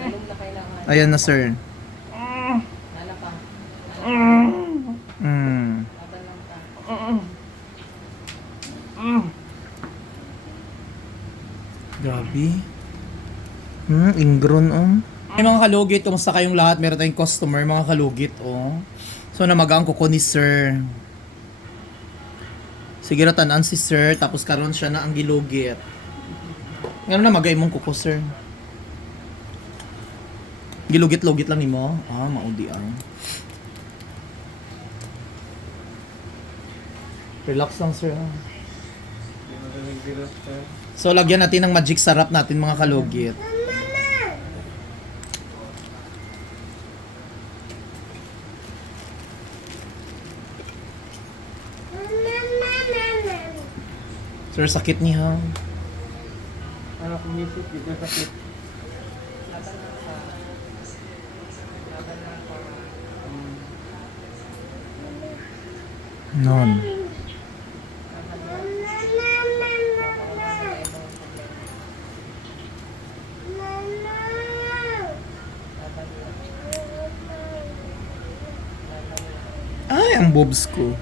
Lalong na kailangan. Ayan na, sir. Lala pa. Mm. Laban lang pa. Grabe. Ingron, Ay, mga kalugit, kumusta kayong lahat? Meron tayong customer, mga kalugit, So, namagang kuko ni sir. Sige na tanan si sir, tapos karon siya na ang gilugit. Ngano na magay mong kuko, sir? Gilugit-lugit lang nimo. Maudi ang. Relax lang, sir. So, lagyan natin ng magic sarap natin, mga kalugit. Sir, sakit niya. Ano kumisip, di ba sakit? Laban lang pa. Laban lang pa. Non. Ay, ang bobs ko.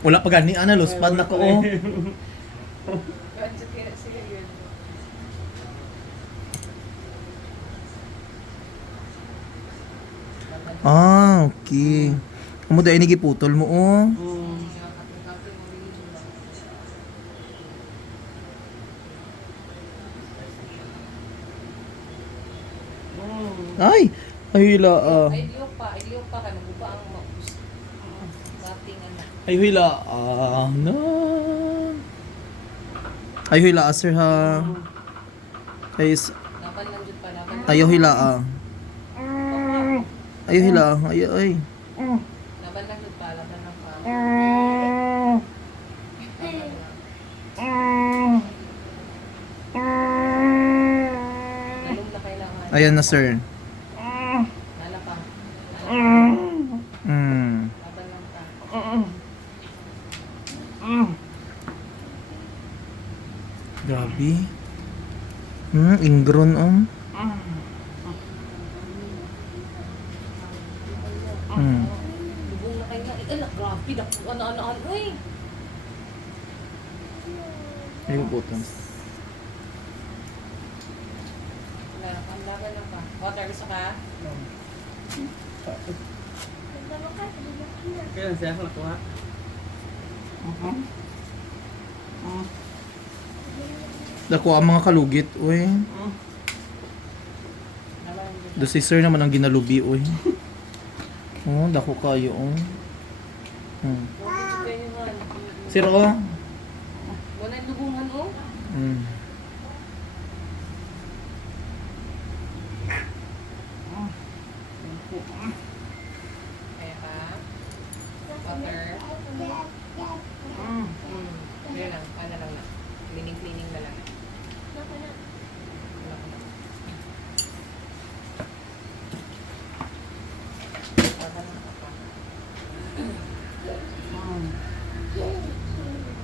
Wala pa gani, luspad na ko, Okay. Amo dai ni giputol mo, Ay, hila. Ay, liyo pa ka. Naguba ang maus. Dating anak. Ay, hila. No. Ay, hila, sir, ha. Ay, Laban lang dyan pa. Laban lang. ayo hila, Ayo hila, ay. Laban lang dyan pa. Laban lang pa. Lalong na kailangan. Ayan na, sir. Lala pa. Mm. Laban lang pa. Grabe. Ingron, Lubong na kayo nga. Anak, grabe. Ano. Uy. Ay, puputan. Laban lang pa. Water, gusto ka? Kailan siya ako nakuha? Dako ang mga kalugit, uy. Laban dyan. Do si sir naman ang ginalubi, uy. Dako kayo, Kayo nga. Sir, Wala yung lubungan, oh. Kaya ka? Water. Hindi lang. Paano lang na? Cleaning na lang. Wala ka na. Laban lang ka pa.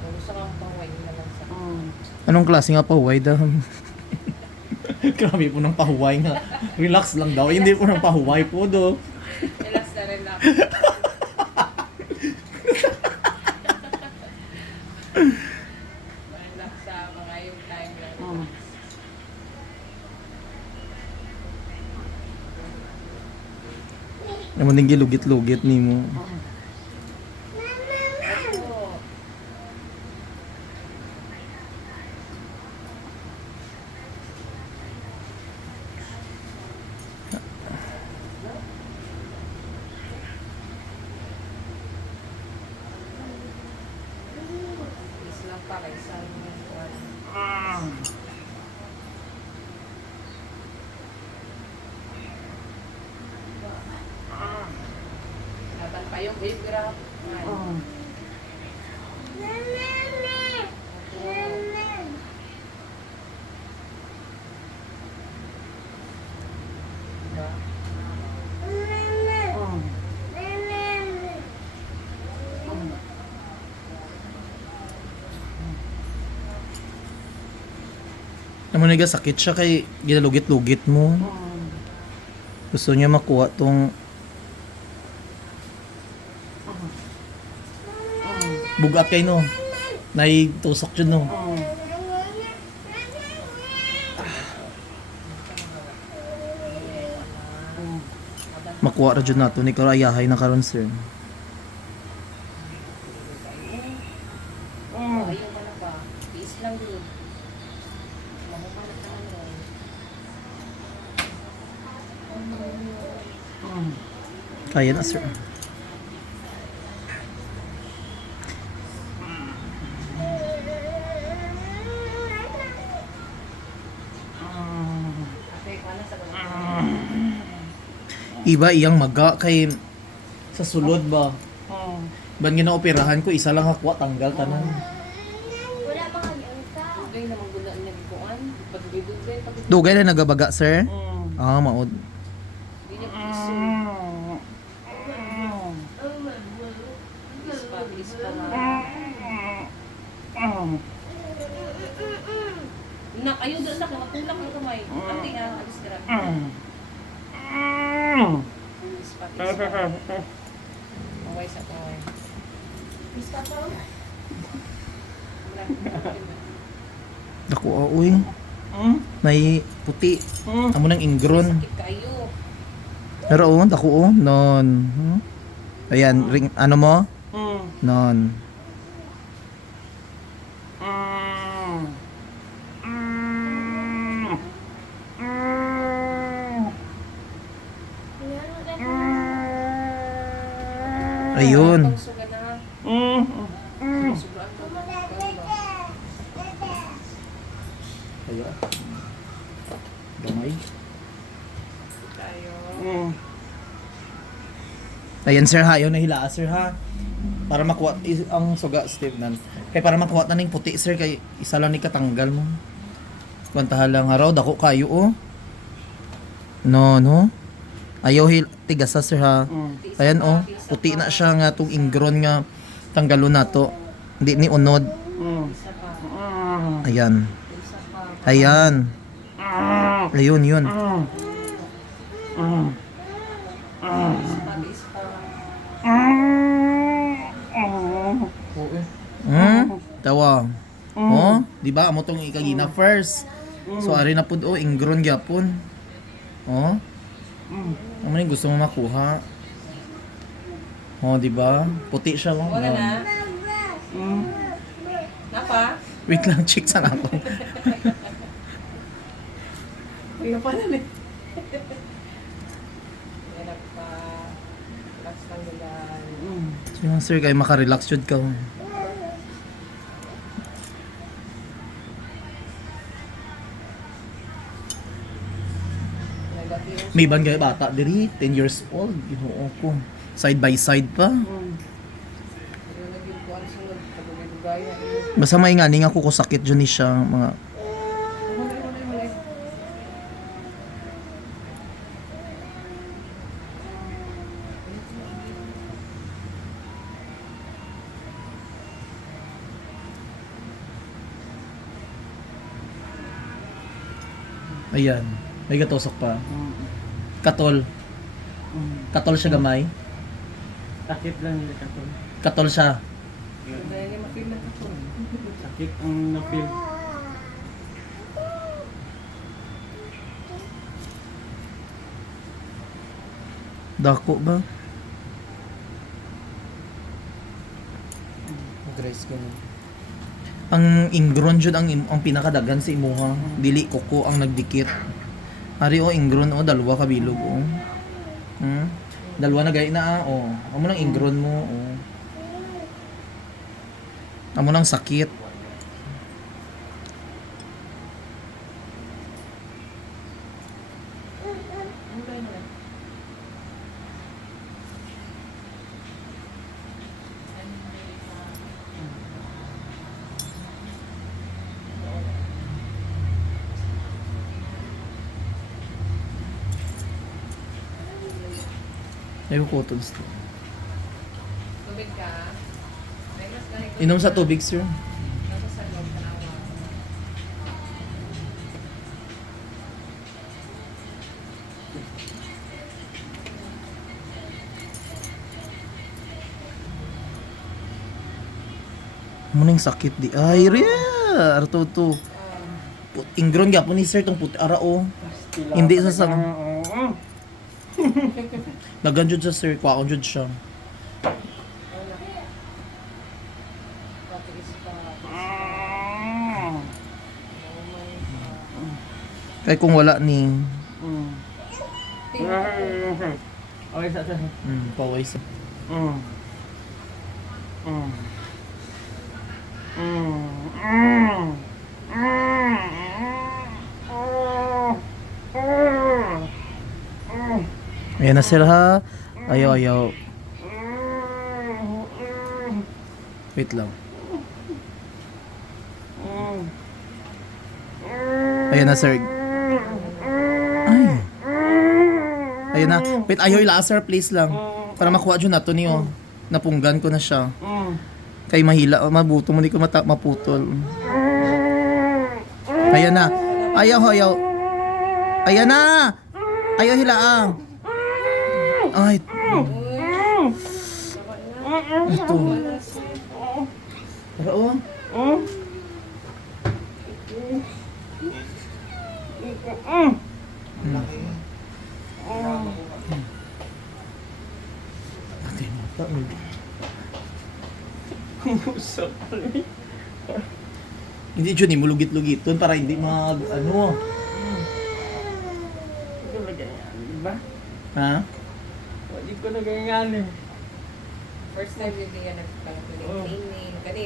Kung gusto kang pang-wine na lang sa... Anong klase nga pahuway daw? Grabe po ng pahuway nga. Relax lang daw. Hindi po ng pahuway po do. Relax na relax. Relax sa mga yung time lang. Naman din gilugit-lugit ni mo. Oo. Is lang pa kaysa yung laban pa yung wave graph. Naman nga sakit siya kay ginalugit-lugit mo. Gusto niya makuha tong bugat kay no. Naitusok yun no. Makuha ra jud nato ni karayahay na karon sir. Ayaw ka na ba? Tiis lang yun. Mamukalat naman yun. Kaya na sir. Ate, paano sa ganun? Iba iyang maga kay sa sulod ba. Oh. Ban ginaoperahan ko isa lang hakwa tanggal tanan. Wala pa kami ang ka. Dugay na magula ang nagkuhan. Pagdugay-dugay. Dugay na nagabaga sir. Ah, maod. Hindi na piso. Pilis pa na. Nak, ayaw doon nak. Nakatulak ang kamay. Ate ah, alis ka rin. Pilis pa. Away sa kamay. Pista pa. Dako uy. May puti. Amo nang ingron. Sakit kayo. Pero oh, dako oh, non. Ayan, ring ano mo? Non. Ayun. Ang suga na. Sobrang Ayo. Gamay. tayo. Ayan sir ha, yun nahila sir ha. Para makuha ang suga Steve nan. Kay para makuha na ning puti sir kay isa lang ni katanggal mo. Kwantahan lang haraw dako kayo oh. No. Ayaw tigasa sir ha. Ayan oh, puti na siya nga tong ingron nga tanggalo nato. Hindi ni unod. Isa pa. Ayan. Isa pa. Ayan. Ayun yun. Isa pa. Isa pa. Tawa. Oh, di ba amo tong ikagina first. So ari na pud oh ingron gyapon. Oh. Ano man yung gusto mo makuha? Oh, di ba? Puti siya mo. Wala na. Napa? Wait lang, check sa ako. Wala pa na eh. Wala pa. Relax lang yan. So, yun, sir, kayo makarelax yun ka. Nagati yung May iban kayo bata, diri, 10 years old. Ginoo ko. Side by side pa. naging kuhan sunod. Pagdugay-dugaya. Basta may nga nga ko sakit dyan ni siya. Mga... Wala. Ayan. May gatusok pa. Katol. Katol siya gamay. Sakit lang nila kapon. Katol siya. Dahil yung mapil ng kapon. Sakit ang napil. Dako ba? Grace ko na. Ang ingron jud ang pinakadagan sa imuha. Dili kuko ang nagdikit. Ari o ingron o dalawa ka bilog o. Dalawa na gay na o. Amo nang ingron mo o. Amo nang sakit. Ayaw ko to. Tubig ka. May mas ganito. Inom sa tubig, sir. Nasa sa loob ka na. Muning sakit di. Ay, Ria! Arto to. Ingron gyapon ni sir tong puti ara o. Hindi sa sang. Dagan jud sa sir, kwaon jud siya. Patiis pa. Kay kung wala ni Okay, sa. paway sa. Ayan na sir ha. Ayaw. Wait lang. Ayan na sir. Ay. Ayan na. Wait, ayaw ila sir, please lang. Para makuha dyan na to niyo. Napunggan ko na siya. Kay mahila, mabuto mo, di ko maputol. Ayan na. Ayaw. Ayan na. Ayaw hilaang. Ay. Ito. Para o. Hindi dyan mo lugit-lugiton para hindi mag ano. Ito lagay yan, diba? Ha? Hindi ko na ganyan eh. First time yung diyan nagpala-cleaning. Kani,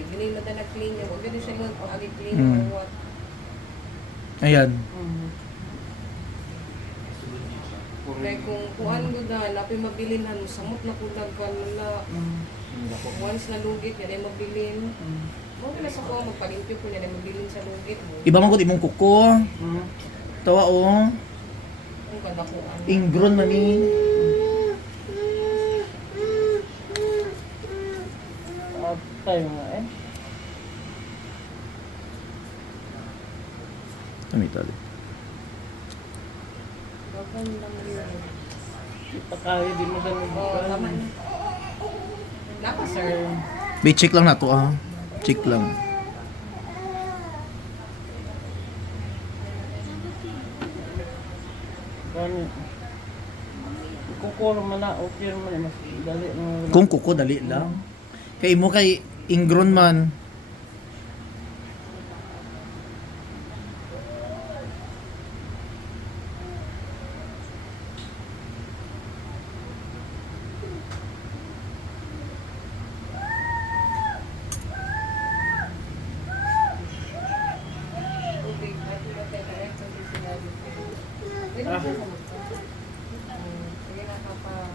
biginin mo na nag-clean niya. Huwag ganun siya yung agi-clean or what. Ayan. Kaya kung kuhan mo na, lapay mabilin na, samot na kulag ka nila. Once na lugit, yan ay mabilin. Huwag na sa kuha, magpalimpyo ko yan ay mabilin sa lugit mo. Iba man ko imong kuko. Tawa o. Kung kadakuan. Ingron man ni. Tayo nga eh. Kami tali. Bagan lang yun. Pakaya di mo ganun. Oo, tama na. Laka, sir. Be, check lang na to ah. Check lang. Gani. Kukuro man na, okay naman eh. Mas dali na. Kung kuko, dali lang. Kay mo kay ingron man. Tubig, at yung direct ang sinabi ko. Sige na, papa.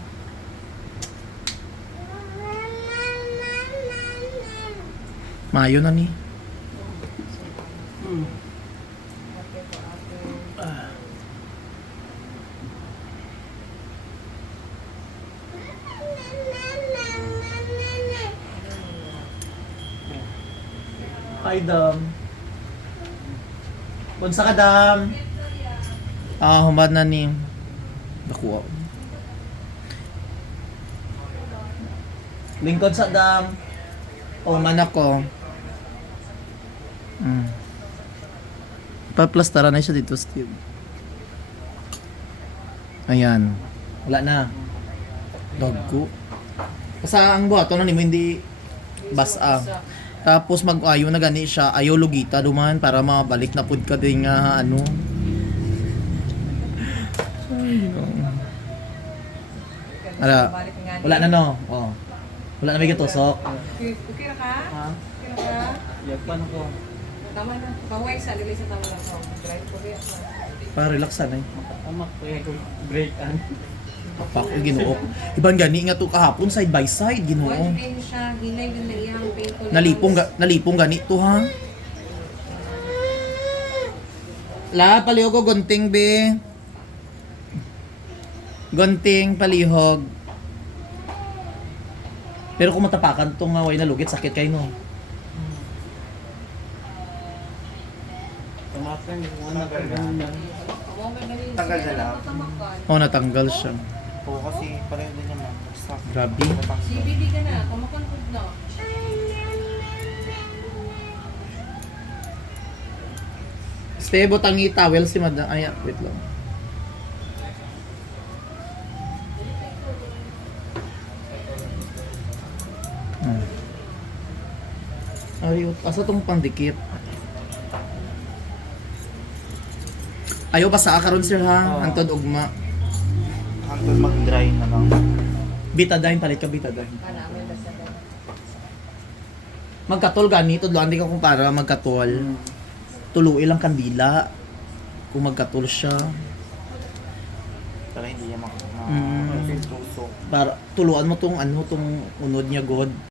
Mayo na ni. Ate po, ate. Hi, Dam. Unsa ka, Dam? Humad na ni. Nakuha. Lingkod sa Dam. Man ako. Paplastara na siya dito, Steve. Ayan. Wala na. Dog ko. Basta ang buhato na nimo hindi basa. Tapos mag-ayo na gani siya, ayaw lugita duman para mabalik na pud ka din nga ano. Ay, no. Ala, wala na no. Oh. Wala na may tusok. Okay na ka? Ha? Okay na ka? Yapan ko. Tama na. Kaway sa dili sa tama lang. Drive ko rin. Para relax na eh. Makapamak ko yung break an. Pak Ginoo. Iban gani nga to kahapon side by side Ginoo. One din siya. Hinay din na iyang painful. Nalipong gani to ha. La palihog ko gunting be. Gunting palihog. Pero kung matapakan tong way na lugit sakit kay no. Tumakan yung anak ko ganun yan. Tanggal na lang. Oh, natanggal siya. Oo, kasi pareho din naman. Basta. Grabe. CBD ka na. Kumakon po na. Ste, butangi towel si madam. Ay, wait lang. Hmm. Ay, asa tong pandikit. Ayaw basa karon sir ha, Oo. antod ugma. Hanggang mag-dry na lang. Betadine palit ka betadine. Kana amin basta daw. Magkatol gani tudloan di ka kumpara magkatol. Tuluy lang kandila. Kung magkatol siya Para hindi niya Mm. tusok. para tuluan mo tong ano tong unod niya god.